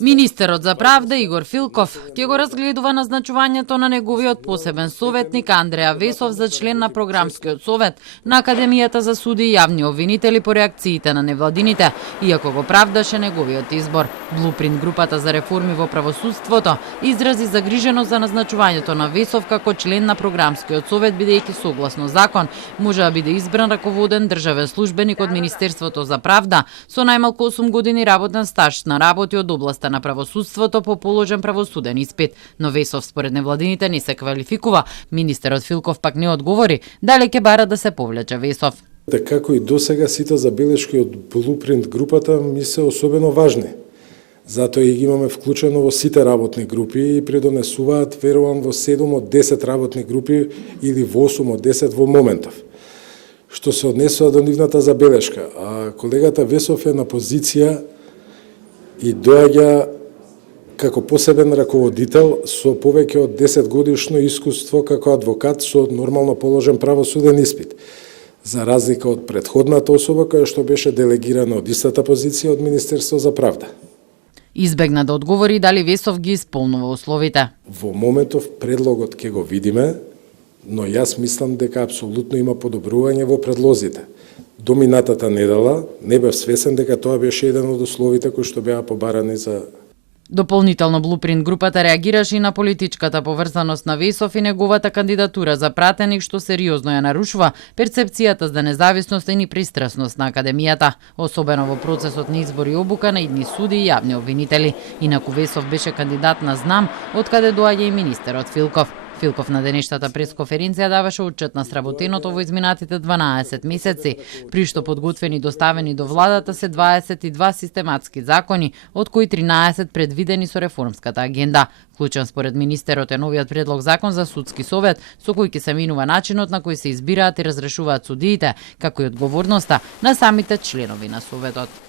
Министерот за правда Игор Филков ќе го разгледува назначувањето на неговиот посебен советник Андреа Весов за член на програмскиот совет на Академијата за суди и јавни обвинители по реакциите на невладините, иако го правдаше неговиот избор. Блупринт групата за реформи во правосудството изрази загриженост за назначувањето на Весов како член на програмскиот совет, бидејќи согласно закон може да биде избран раководен државен службеник од Министерството за правда со најмалку 8 години работен стаж на работи од областа на правосудството по положен правосуден испит, но Весов според невладините не се квалификува. Министерот Филков пак не одговори дали ќе бара да се повлече Весов. Како и досега сите забелешки од Блупринт групата ми се особено важни. Затоа и ги имаме вклучено во сите работни групи и предонесуваат, верувам, во 7 од 10 работни групи или во 8 од 10 во моментов. Што се однесува до нивната забелешка, а колегата Весов е на позиција и доаѓа како посебен раководител со повеќе од 10 годишно искуство како адвокат со нормално положен правосуден испит, за разлика од претходната особа која што беше делегирана од истата позиција од Министерство за правда. Избегна да одговори дали Весов ги исполнува условите. Во моментов предлогот ќе го видиме, но јас мислам дека апсолутно има подобрување во предлозите. До минатата недела не бев свесен дека тоа беше еден од условите кои што беа побарани за... Дополнително Блупринт групата реагираше и на политичката поврзаност на Весов и неговата кандидатура за пратеник, што сериозно ја нарушува перцепцијата за независност и непристрасност на Академијата, особено во процесот на избор и обука на идни суди и јавни обвинители. Инаку Весов беше кандидат на знам, од каде доаѓа и министерот Филков. Филков на денешната пресконференција даваше отчет на сработеното во изминатите 12 месеци, при што подготвени и доставени до владата се 22 систематски закони, од кои 13 предвидени со реформската агенда. Клучен според министерот е новиот предлог закон за судски совет, со кој ќе се менува начинот на кој се избираат и разрешуваат судиите, како и одговорноста на самите членови на советот.